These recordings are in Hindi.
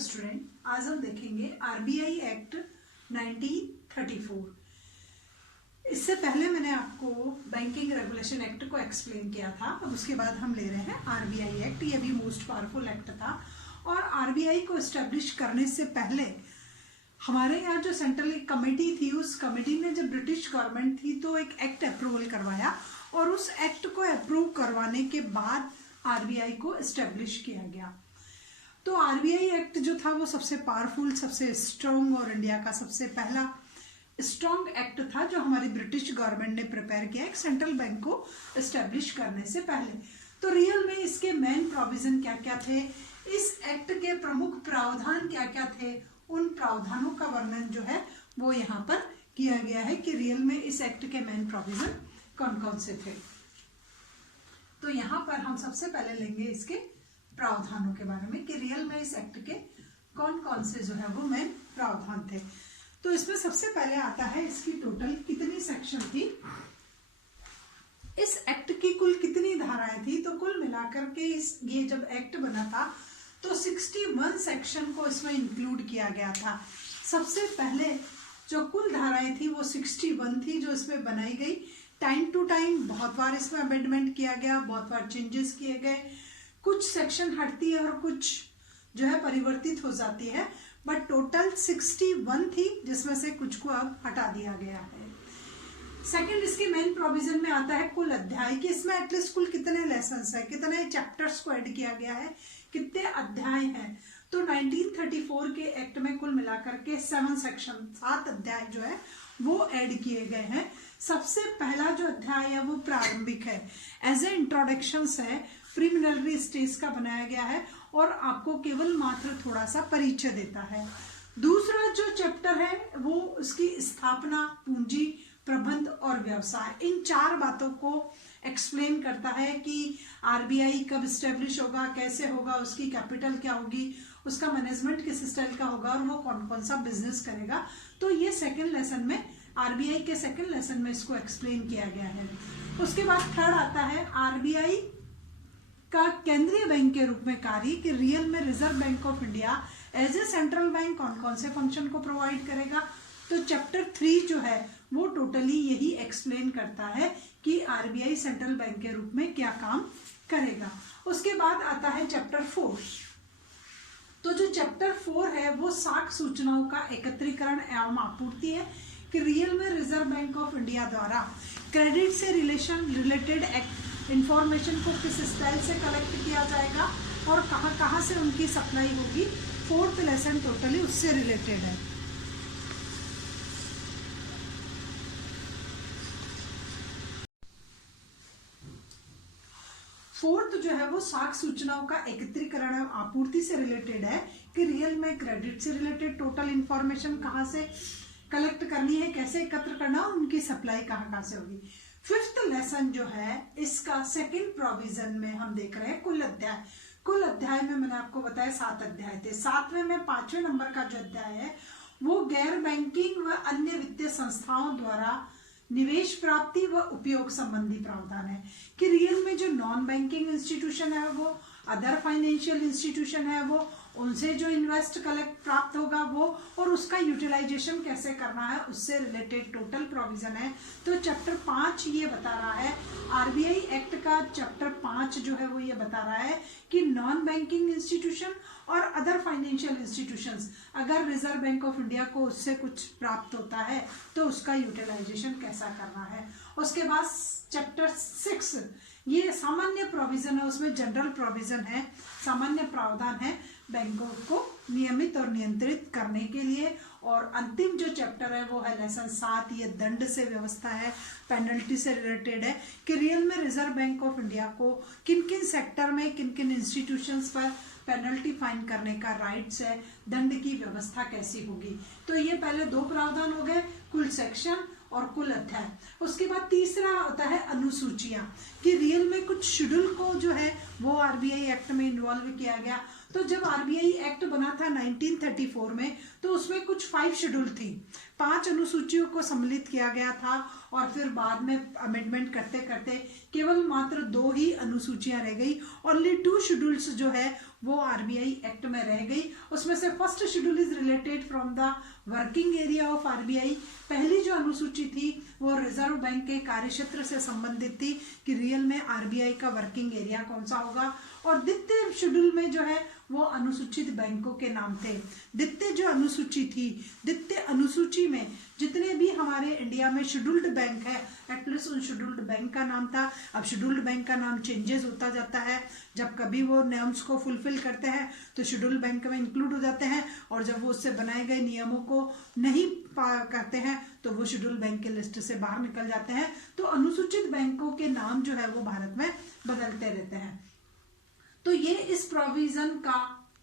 स्टूडेंट, आज हम देखेंगे आरबीआई एक्ट 1934। इससे पहले मैंने आपको बैंकिंग रेगुलेशन एक्ट को एक्सप्लेन किया था। अब उसके बाद हम ले रहे हैं आरबीआई एक्ट। ये भी मोस्ट पावरफुल एक्ट था और आरबीआई को एस्टेब्लिश करने से पहले हमारे यहाँ जो सेंट्रल कमेटी थी, उस कमेटी ने जब ब्रिटिश गवर्नमेंट थी तो एक एक्ट अप्रूवल करवाया और उस एक्ट को अप्रूव करवाने के बाद आरबीआई को एस्टेब्लिश किया गया। तो आरबीआई एक्ट जो था वो सबसे पावरफुल, सबसे स्ट्रॉन्ग और इंडिया का सबसे पहला स्ट्रॉन्ग एक्ट था जो हमारी ब्रिटिश गवर्नमेंट ने प्रिपेयर किया एक सेंट्रल बैंक को एस्टेब्लिश करने से पहले। तो रियल में इसके मेन प्रोविजन क्या क्या थे, इस एक्ट के प्रमुख प्रावधान क्या क्या थे, उन प्रावधानों का वर्णन जो है वो यहाँ पर किया गया है कि रियल में इस एक्ट के मेन प्रोविजन कौन कौन से थे। तो यहाँ पर हम सबसे पहले लेंगे इसके प्रावधानों के बारे में कि रियल में इस एक्ट के कौन कौन से जो है वो मेन प्रावधान थे। तो इसमें सबसे पहले आता है इसकी टोटल कितनी सेक्शन थी, इस एक्ट की कुल कितनी धाराएं थी। तो कुल मिलाकर के ये जब एक्ट बना था तो 61 सेक्शन को इसमें इंक्लूड किया गया था। सबसे पहले जो कुल धाराएं थी वो 61 थी जो इसमें बनाई गई। टाइम टू टाइम बहुत बार इसमें अमेंडमेंट किया गया, बहुत बार चेंजेस किए गए, कुछ सेक्शन हटती है और कुछ जो है परिवर्तित हो जाती है, बट टोटल 61 थी जिसमें से कुछ को अब हटा दिया गया है। सेकंड, इसके मेन प्रोविजन में आता है कुल अध्याय कि इसमें एटलीस्ट कुल कितने लेसन्स है, कितने चैप्टर्स को ऐड किया गया है, कितने अध्याय हैं। तो 1934 के एक्ट में कुल मिलाकर के 7 सेक्शन 7 अध्याय जो है वो ऐड किए गए हैं। सबसे पहला जो अध्याय है वो प्रारंभिक है, एज ए इंट्रोडक्शन है, प्रीलिमिनरी स्टेज का बनाया गया है और आपको केवल मात्र थोड़ा सा परिचय देता है। दूसरा जो चैप्टर है वो उसकी स्थापना, पूंजी, प्रबंध और व्यवसाय, इन 4 बातों को एक्सप्लेन करता है कि आरबीआई कब स्टेब्लिश होगा, कैसे होगा, उसकी कैपिटल क्या होगी, उसका मैनेजमेंट किस स्टाइल का होगा और वो कौन कौन सा बिजनेस करेगा। तो ये सेकंड लेसन में, आरबीआई के सेकंड लेसन में इसको एक्सप्लेन किया गया है। उसके बाद थर्ड आता है आरबीआई का केंद्रीय बैंक के रूप में कार्य कि रियल में Reserve Bank of India as a central bank कौन कौन से फंक्शन को प्रोवाइड करेगा। तो चैप्टर 3 जो है वो टोटली यही एक्सप्लेन करता है कि आरबीआई सेंट्रल बैंक के रूप में क्या काम करेगा। उसके बाद आता है चैप्टर 4। तो जो चैप्टर 4 है वो साख सूचनाओं का एकत्रीकरण एवं आपूर्ति है कि रियल में रिजर्व बैंक ऑफ इंडिया द्वारा क्रेडिट से रिलेटेड इंफॉर्मेशन को किस स्टाइल से कलेक्ट किया जाएगा और कहाँ कहाँ से उनकी सप्लाई होगी। 4th लेसन टोटली उससे रिलेटेड है। फोर्थ जो है वो साख सूचनाओं का एकत्रीकरण और आपूर्ति से रिलेटेड है कि रियल में क्रेडिट से रिलेटेड टोटल इंफॉर्मेशन कहाँ से कलेक्ट करनी है, कैसे एकत्र करना, उनकी सप्लाई कहाँ कहाँ से होगी। 5th लेसन जो है इसका सेकंड प्रोविजन में हम देख रहे हैं कुल अध्याय। कुल अध्याय में मैंने आपको बताया 7 अध्याय थे। 7वें में 5वें नंबर का जो अध्याय है वो गैर बैंकिंग व अन्य वित्तीय संस्थाओं द्वारा निवेश प्राप्ति व उपयोग संबंधी प्रावधान है कि रियल में जो नॉन बैंकिंग इंस्टीट्यूशन है वो, अदर फाइनेंशियल इंस्टीट्यूशन है वो, उनसे जो इन्वेस्ट कलेक्ट प्राप्त होगा वो और उसका यूटिलाइजेशन कैसे करना है उससे रिलेटेड टोटल प्रोविजन है। तो चैप्टर 5 ये बता रहा है, आरबीआई एक्ट का चैप्टर 5 जो है वो ये बता रहा है कि नॉन बैंकिंग इंस्टीट्यूशन और अदर फाइनेंशियल इंस्टीट्यूशंस, अगर रिजर्व बैंक ऑफ इंडिया को उससे कुछ प्राप्त होता है तो उसका यूटिलाइजेशन कैसा करना है। उसके बाद चैप्टर 6 ये सामान्य प्रोविजन है, उसमें जनरल प्रोविजन है, सामान्य प्रावधान है बैंकों को नियमित और नियंत्रित करने के लिए। और अंतिम जो चैप्टर है वो है लेसन 7, ये दंड से व्यवस्था है, पेनल्टी से रिलेटेड है कि रियल में रिजर्व बैंक ऑफ इंडिया को किन किन सेक्टर में, किन किन इंस्टीट्यूशंस पर पेनल्टी फाइन करने का राइट्स है, दंड की व्यवस्था कैसी होगी। तो ये पहले 2 प्रावधान हो गए, कुल सेक्शन और कुल अध्याय। उसके बाद तीसरा होता है अनुसूचियां कि रियल में कुछ शेड्यूल को जो है वो आरबीआई एक्ट में इन्वॉल्व किया गया। तो जब आरबीआई एक्ट बना था 1934 में, तो उसमें कुछ 5 शेड्यूल थी, 5 अनुसूचियों को सम्मिलित किया गया था, और फिर बाद में अमेंडमेंट करते करते केवल मात्र 2 ही अनुसूचियां रह गई। ओनली 2 शेड्यूल्स जो है वो आरबीआई एक्ट में रह गई। उसमें से first schedule is related from the working area of RBI. पहली जो अनुसूची थी वो रिजर्व बैंक के कार्यक्षेत्र से संबंधित थी कि रियल में आरबीआई का वर्किंग एरिया कौन सा होगा। और द्वितीय शेड्यूल में जो है वो अनुसूचित बैंकों के नाम थे। द्वितीय जो अनुसूची थी, द्वितीय अनुसूची में जितने भी हमारे इंडिया में शेड्यूल्ड बैंक है, एटलीस्ट उन शेड्यूल्ड बैंक का नाम था। अब शेड्यूल्ड बैंक का नाम चेंजेस होता जाता है, जब कभी वो नियम्स को फुलफिल करते हैं तो शेड्यूल्ड बैंक में इंक्लूड हो जाते हैं, और जब वो उससे बनाए गए नियमों को नहीं करते हैं तो वो शेड्यूल्ड बैंक के लिस्ट से बाहर निकल जाते हैं। तो अनुसूचित बैंकों के नाम जो है वो भारत में बदलते रहते हैं। तो ये इस प्रोविजन का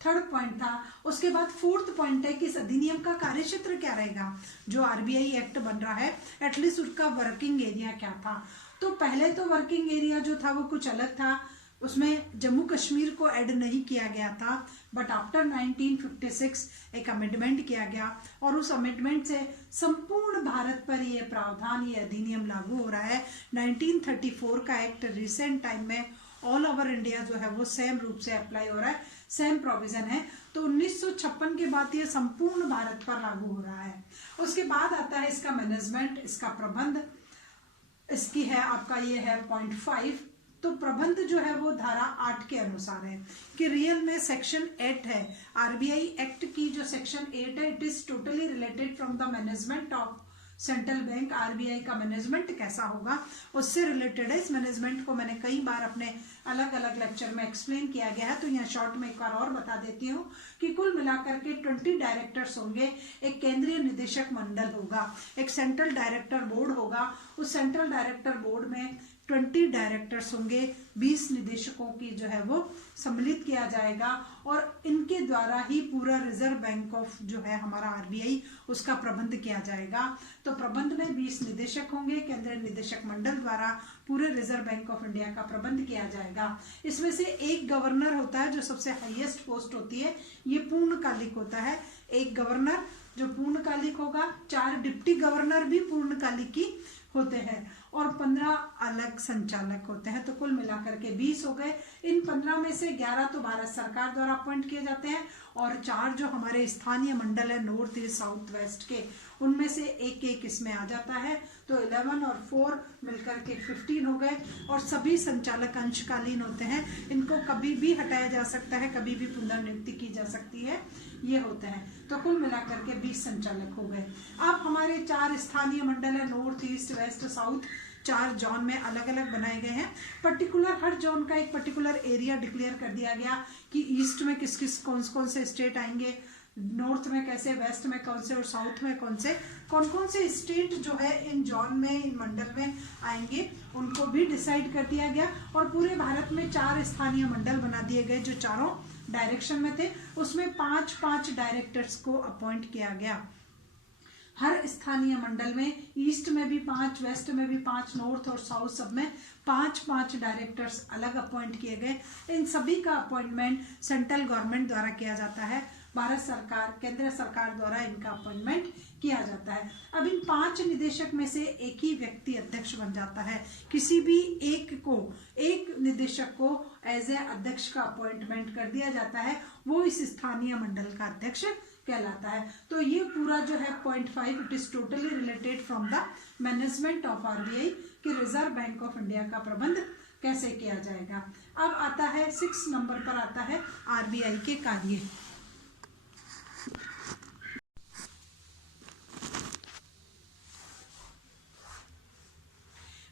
थर्ड पॉइंट था। उसके बाद फोर्थ पॉइंट है कि इस अधिनियम का कार्यक्षेत्र क्या रहेगा। जो आरबीआई एक्ट बन रहा है एटलीस्ट उसका वर्किंग एरिया क्या था। तो पहले तो वर्किंग एरिया जो था वो कुछ अलग था, उसमें जम्मू कश्मीर को ऐड नहीं किया गया था, बट आफ्टर 1956 एक अमेंडमेंट किया गया, और उस अमेंडमेंट से संपूर्ण भारत पर ये प्रावधान, ये अधिनियम लागू हो रहा है। 1934 का एक्ट रिसेंट टाइम में ऑल ओवर इंडिया जो है वो सेम रूप से अप्लाई हो रहा है, सेम प्रोविजन है। तो 1956 के बाद ये संपूर्ण भारत पर लागू हो रहा है। उसके बाद आता है इसका मैनेजमेंट, इसका प्रबंध, इसकी है आपका ये है पॉइंट 5। तो प्रबंध जो है वो धारा 8 के अनुसार है कि रियल में सेक्शन 8 है आरबीआई एक्ट की, जो सेक्शन 8 है, it is totally related from the management of central bank. RBI का मैनेजमेंट कैसा होगा उससे रिलेटेड है। इस मैनेजमेंट को मैंने कई बार अपने अलग अलग लेक्चर में एक्सप्लेन किया गया है, तो यहाँ शॉर्ट में एक बार और बता देती हूँ कि कुल मिलाकर के 20 डायरेक्टर्स होंगे, एक केंद्रीय निदेशक मंडल होगा, एक सेंट्रल डायरेक्टर बोर्ड होगा, उस सेंट्रल डायरेक्टर बोर्ड में 20 डायरेक्टर्स होंगे, 20 निदेशकों की जो है वो सम्मिलित किया जाएगा, और इनके द्वारा ही पूरा रिजर्व बैंक ऑफ जो है हमारा आरबीआई उसका प्रबंध किया जाएगा। तो प्रबंध में 20 निदेशक होंगे, केंद्रीय निदेशक मंडल द्वारा पूरे रिजर्व बैंक ऑफ इंडिया का प्रबंध किया जाएगा। इसमें से एक गवर्नर होता है जो सबसे हाईएस्ट पोस्ट होती है, ये पूर्णकालिक होता है। एक गवर्नर जो पूर्णकालिक होगा, 4 डिप्टी गवर्नर भी पूर्णकालिक ही होते हैं, और 15 अलग संचालक होते हैं। तो कुल मिलाकर के 20 हो गए। इन 15 में से 11 तो भारत सरकार द्वारा अपॉइंट किए जाते हैं, और 4 जो हमारे स्थानीय मंडल है नॉर्थ ईस्ट साउथ वेस्ट के, उनमें से एक एक इसमें आ जाता है। तो 11 और 4 मिलकर के 15 हो गए, और सभी संचालक अंशकालीन होते हैं, इनको कभी भी हटाया जा सकता है, कभी भी पुनर्नियुक्ति की जा सकती है, ये होते हैं। तो कुल मिलाकर के 20 संचालक हो गए। अब हमारे 4 स्थानीय मंडल है north east west south, 4 zone में अलग अलग बनाए गए हैं। पर्टिकुलर हर जोन का एक पर्टिकुलर एरिया डिक्लेयर कर दिया गया कि ईस्ट में किस किस कौन से स्टेट आएंगे, नॉर्थ में कैसे, वेस्ट में कौन से, और साउथ में कौन कौन से स्टेट जो है इन जोन में, इन मंडल में आएंगे, उनको भी डिसाइड कर दिया गया। और पूरे भारत में 4 स्थानीय मंडल बना दिए गए जो चारों डायरेक्शन में थे। उसमें 5-5 डायरेक्टर्स को अपॉइंट किया गया हर स्थानीय मंडल में। ईस्ट में भी 5, वेस्ट में भी 5, नॉर्थ और साउथ सब में 5-5 डायरेक्टर्स अलग अपॉइंट किए गए। इन सभी का अपॉइंटमेंट सेंट्रल गवर्नमेंट द्वारा किया जाता है, भारत सरकार, केंद्र सरकार द्वारा इनका अपॉइंटमेंट किया जाता है। अब इन 5 निदेशक में से एक ही व्यक्ति अध्यक्ष बन जाता है। किसी भी एक निदेशक को एज ए अध्यक्ष का अपॉइंटमेंट कर दिया जाता है, वो इस स्थानीय मंडल का अध्यक्ष कहलाता है। तो ये पूरा जो है point 5 it is totally related from the management of RBI कि रिजर्व बैंक ऑफ इंडिया का प्रबंध कैसे किया जाएगा। अब आता है 6 नंबर पर आता है आरबीआई के कार्य।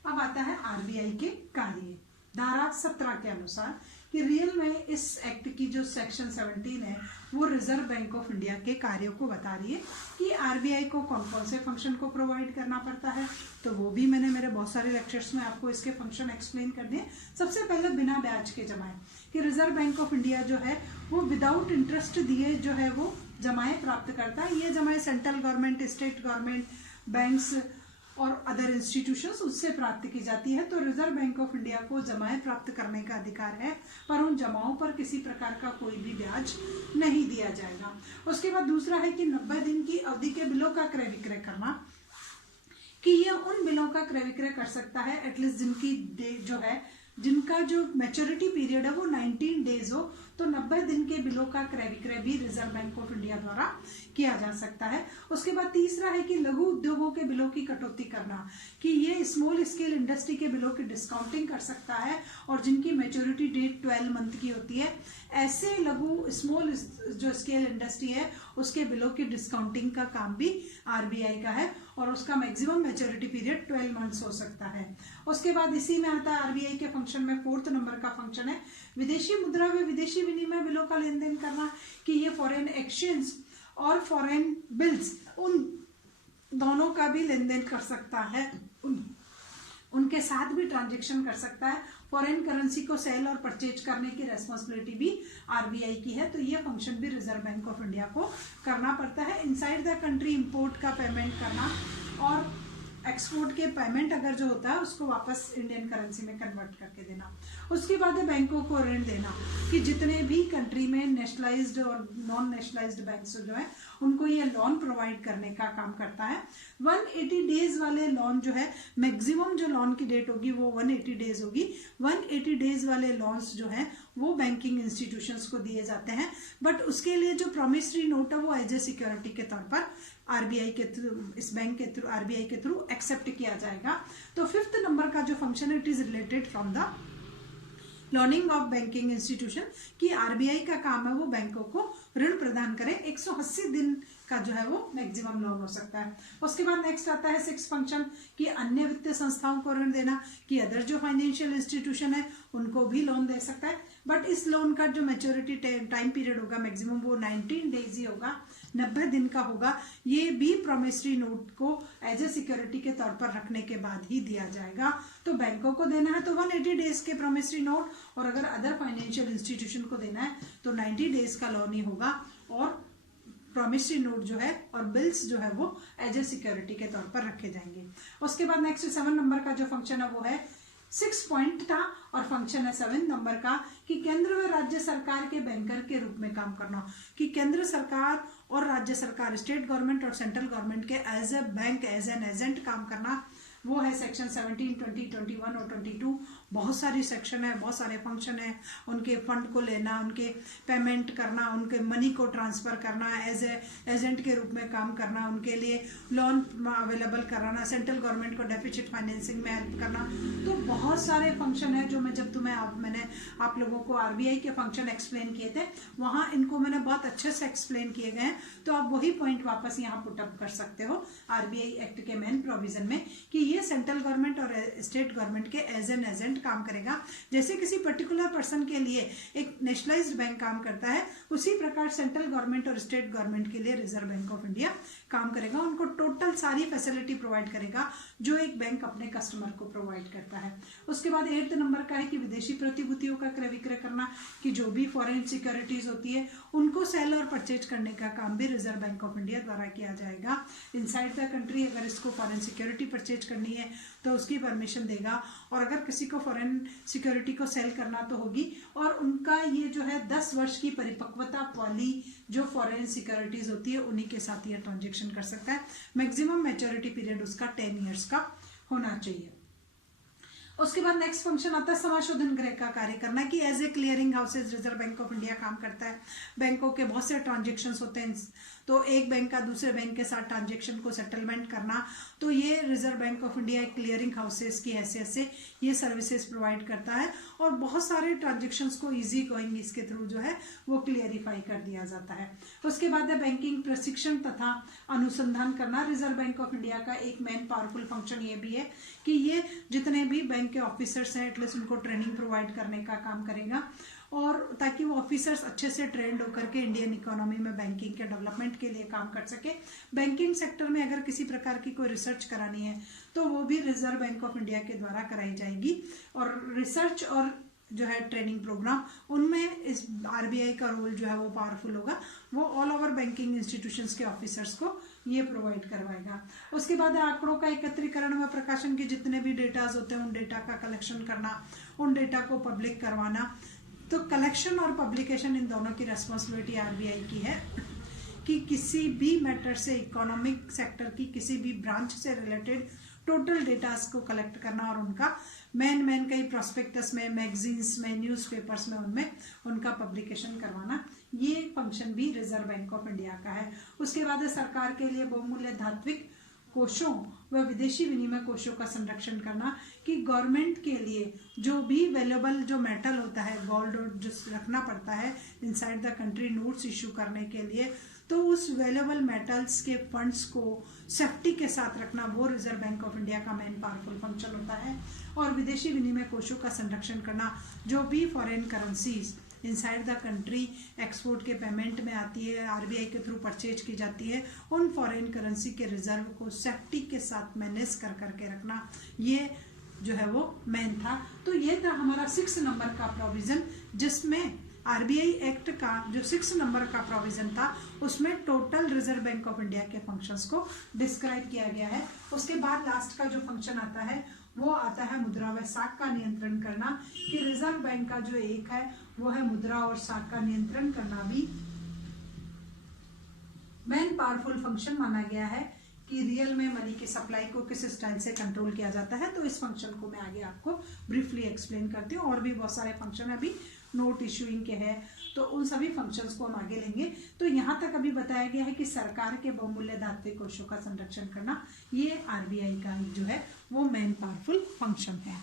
अब आता है आरबीआई के कार्य धारा 17 के अनुसार कि रियल में इस एक्ट की जो सेक्शन 17 है वो रिजर्व बैंक ऑफ इंडिया के कार्यों को बता रही है कि आरबीआई को कौन कौन से फंक्शन को प्रोवाइड करना पड़ता है। तो वो भी मैंने मेरे बहुत सारे लेक्चर्स में आपको इसके फंक्शन एक्सप्लेन कर दिए। सबसे पहले बिना ब्याज के जमाएं कि रिजर्व बैंक ऑफ इंडिया जो है वो विदाउट इंटरेस्ट दिए जो है वो जमाएं प्राप्त करता है। ये जमाएं central government, state government, banks और अदर इंस्टीट्यूशंस उससे प्राप्त की जाती है। तो रिजर्व बैंक ऑफ इंडिया को जमाएं प्राप्त करने का अधिकार है, पर उन जमाओं पर किसी प्रकार का कोई भी ब्याज नहीं दिया जाएगा। उसके बाद दूसरा है कि 90 दिन की अवधि के बिलों का क्रय विक्रय करना, कि ये उन बिलों का क्रय विक्रय कर सकता है एटलीस्ट जिनका जो मैच्योरिटी पीरियड है वो 19 डेज हो। तो 90 दिन के बिलों का क्रय विक्रय भी रिजर्व बैंक ऑफ इंडिया द्वारा किया जा सकता है। उसके बाद तीसरा है कि लघु उद्योगों के बिलों की कटौती करना, कि ये स्मॉल स्केल इंडस्ट्री के बिलों की डिस्काउंटिंग कर सकता है और जिनकी मैच्योरिटी डेट 12 मंथ की होती है, ऐसे लघु स्मॉल जो स्केल इंडस्ट्री है उसके बिलों की डिस्काउंटिंग का काम भी आरबीआई का है और उसका मैक्सिमम मैच्योरिटी पीरियड 12 मंथ्स हो सकता है। उसके बाद इसी में आता है आरबीआई के फंक्शन में 4th नंबर का फंक्शन है विदेशी मुद्रा व विदेशी विनिमय बिलों का लेन देन करना, कि ये फॉरेन एक्सचेंज और फॉरेन बिल्स उन दोनों का भी लेन देन कर सकता है, उनके साथ भी ट्रांजेक्शन कर सकता है। फॉरेन करेंसी को सेल और परचेज करने की रेस्पॉन्सिबिलिटी भी आरबीआई की है। तो ये फंक्शन भी रिजर्व बैंक ऑफ इंडिया को करना पड़ता है। इनसाइड द कंट्री इंपोर्ट का पेमेंट करना और एक्सपोर्ट के पेमेंट अगर जो होता है उसको वापस इंडियन करेंसी में कन्वर्ट करके देना। उसके बाद है बैंकों को ऋण देना, कि जितने भी कंट्री में नेशनलाइज्ड और नॉन नेशनलाइज्ड बैंक्स जो है उनको ये लोन प्रोवाइड करने का काम करता है। 180 डेज वाले लोन जो है, मैक्सिमम जो लोन की डेट होगी वो 180 डेज होगी। 180 डेज वाले लोन्स जो है वो बैंकिंग इंस्टीट्यूशंस को दिए जाते हैं, बट उसके लिए जो प्रॉमिसरी नोट है वो एज ए सिक्योरिटी के तौर पर आरबीआई के थ्रू, इस बैंक के थ्रू, आरबीआई के थ्रू एक्सेप्ट किया जाएगा। तो 5th नंबर का जो फंक्शन है it is related from the loaning of banking institution, कि आरबीआई का काम है वो बैंकों को ऋण प्रदान करें। 180 दिन का जो है वो मैक्सिमम लोन हो सकता है। उसके बाद नेक्स्ट आता है 6th फंक्शन, कि अन्य वित्तीय संस्थाओं को ऋण देना, कि अदर जो फाइनेंशियल इंस्टीट्यूशन है उनको भी लोन दे सकता है, बट इस लोन का जो मैच्योरिटी टाइम पीरियड होगा मैक्सिमम वो 19 डेज ही होगा, 90 दिन का होगा। ये भी प्रॉमिसरी नोट को एज ए सिक्योरिटी के तौर पर रखने के बाद ही दिया जाएगा। तो बैंकों को देना है तो 180 डेज के प्रॉमिसरी नोट, और अगर अदर फाइनेंशियल इंस्टीट्यूशन को देना है तो 90 डेज का लोन ही होगा, और प्रॉमिसरी नोट जो है और बिल्स जो है वो एज ए सिक्योरिटी के तौर पर रखे जाएंगे। उसके बाद नेक्स्ट 7 नंबर का जो फंक्शन है वो है 6 पॉइंट था और फंक्शन है 7 नंबर का, कि केंद्र व राज्य सरकार के बैंकर के रूप में काम करना, कि केंद्र सरकार और राज्य सरकार, स्टेट गवर्नमेंट और सेंट्रल गवर्नमेंट के as a bank, as an agent काम करना, वो है सेक्शन 17, 20, 21 और 22। बहुत सारी सेक्शन है, बहुत सारे फंक्शन है, उनके फंड को लेना, उनके पेमेंट करना, उनके मनी को ट्रांसफर करना, एज ए एजेंट के रूप में काम करना, उनके लिए लोन अवेलेबल कराना, सेंट्रल गवर्नमेंट को डेफिसिट फाइनेंसिंग में हेल्प करना। तो बहुत सारे फंक्शन है जो मैंने आप लोगों को आरबीआई के फंक्शन एक्सप्लेन किए थे, वहाँ इनको मैंने बहुत अच्छे से एक्सप्लेन किए गए हैं। तो आप वही पॉइंट वापस यहाँ पुटअप कर सकते हो आरबीआई एक्ट के मेन प्रोविजन में, कि ये सेंट्रल गवर्नमेंट और स्टेट गवर्नमेंट के एज एन एजेंट काम करेगा। जैसे किसी पर्टिकुलर पर्सन के लिए एक नेशनलाइज्ड बैंक काम करता है, उसी प्रकार सेंट्रल गवर्नमेंट और स्टेट गवर्नमेंट के लिए रिजर्व बैंक ऑफ इंडिया काम करेगा। उनको टोटल सारी फैसिलिटी प्रोवाइड करेगा जो एक बैंक अपने कस्टमर को प्रोवाइड करता है। उसके बाद 8th नंबर का है कि विदेशी प्रतिभूतियों का क्रय विक्रय करना, कि जो भी फॉरेन सिक्योरिटीज होती है उनको सेल और परचेज करने का काम भी रिजर्व बैंक ऑफ इंडिया द्वारा किया जाएगा। इनसाइड द कंट्री अगर इसको फॉरेन सिक्योरिटी परचेज करनी है तो उसकी परमिशन देगा, और अगर किसी को फॉरेन सिक्योरिटी को सेल करना तो होगी, और उनका ये जो है 10 वर्ष की परिपक्वता वाली जो फॉरेन सिक्योरिटीज होती है उन्हीं के साथ ये ट्रांजेक्शन कर सकता है। मैक्सिमम मैच्योरिटी पीरियड उसका 10 ईयर्स का होना चाहिए। उसके बाद नेक्स्ट फंक्शन आता है समाशोधन गृह का कार्य करना, कि as a clearing houses Reserve Bank of India काम करता है। बैंकों के बहुत से ट्रांजेक्शन्स होते हैं, तो एक बैंक का दूसरे बैंक के साथ ट्रांजेक्शन को सेटलमेंट करना, तो ये रिजर्व बैंक ऑफ इंडिया एक क्लियरिंग हाउसेज की हैसियत से ये सर्विसेज प्रोवाइड करता है, और बहुत सारे ट्रांजेक्शन्स को इजी गोइंग इसके थ्रू जो है वो क्लियरिफाई कर दिया जाता है। उसके बाद है बैंकिंग प्रशिक्षण तथा अनुसंधान करना। रिजर्व बैंक ऑफ इंडिया का एक मेन पावरफुल फंक्शन ये भी है कि ये जितने भी बैंक के ऑफिसर्स हैं एटलीस्ट उनको ट्रेनिंग प्रोवाइड करने का काम करेगा, और ताकि वो ऑफिसर्स अच्छे से ट्रेंड होकर के इंडियन इकोनॉमी में बैंकिंग के डेवलपमेंट के लिए काम कर सके। बैंकिंग सेक्टर में अगर किसी प्रकार की कोई रिसर्च करानी है तो वो भी रिजर्व बैंक ऑफ इंडिया के द्वारा कराई जाएगी, और रिसर्च और जो है ट्रेनिंग प्रोग्राम उनमें इस आरबीआई का रोल जो है वो पावरफुल होगा। वो ऑल ओवर बैंकिंग इंस्टीट्यूशंस के ऑफिसर्स को ये प्रोवाइड करवाएगा। उसके बाद आंकड़ों का एकत्रीकरण व प्रकाशन के जितने भी डेटाज होते हैं उन डेटा का कलेक्शन करना, उन डेटा को पब्लिक करवाना। तो कलेक्शन और पब्लिकेशन इन दोनों की रेस्पॉन्सिबिलिटी आरबीआई की है कि किसी भी मैटर से, इकोनॉमिक सेक्टर की किसी भी ब्रांच से रिलेटेड टोटल डेटास को कलेक्ट करना और उनका मेन कई प्रोस्पेक्टस में, मैगजीन्स में, न्यूज़पेपर्स में उनमें उनका पब्लिकेशन करवाना, ये फंक्शन भी रिजर्व बैंक ऑफ इंडिया का है। उसके बाद सरकार के लिए बहुमूल्य धात्विक कोषों व विदेशी विनिमय कोषों का संरक्षण करना, कि गवर्नमेंट के लिए जो भी वैल्यूएबल जो मेटल होता है, गोल्ड जो रखना पड़ता है inside the country notes issue करने के लिए, तो उस वैल्यूएबल मेटल्स के फंड्स को सेफ्टी के साथ रखना वो रिजर्व बैंक ऑफ इंडिया का मेन पावरफुल फंक्शन होता है। और विदेशी विनिमय कोषों का संरक्षण करना, जो भी foreign currencies inside the country export के पेमेंट में आती है, आरबीआई के थ्रू परचेज की जाती है, उन फॉरेन करेंसी के रिजर्व को सेफ्टी के साथ मैनेज करके रखना, ये जो है वो मेन था। तो ये था हमारा 6 नंबर का प्रोविजन, जिसमें आरबीआई एक्ट का जो 6 नंबर का प्रोविजन था उसमें total reserve Bank of India के फंक्शंस को डिस्क्राइब किया गया है। उसके बाद लास्ट का जो फंक्शन आता है वो आता है मुद्रा व साख का नियंत्रण करना, कि रिजर्व बैंक का जो एक है वो है मुद्रा और साख का नियंत्रण करना भी मेन पावरफुल फंक्शन माना गया है, कि रियल में मनी की सप्लाई को किस स्टाइल से कंट्रोल किया जाता है। तो इस फंक्शन को मैं आगे आपको ब्रीफली एक्सप्लेन करती हूँ। और भी बहुत सारे फंक्शन अभी नोट इशूइंग के हैं, तो उन सभी फंक्शंस को हम आगे लेंगे। तो यहाँ तक अभी बताया गया है कि सरकार के बहुमूल्य धात्विक कोषों का संरक्षण करना, ये आरबीआई का जो है वो मेन पावरफुल फंक्शन है।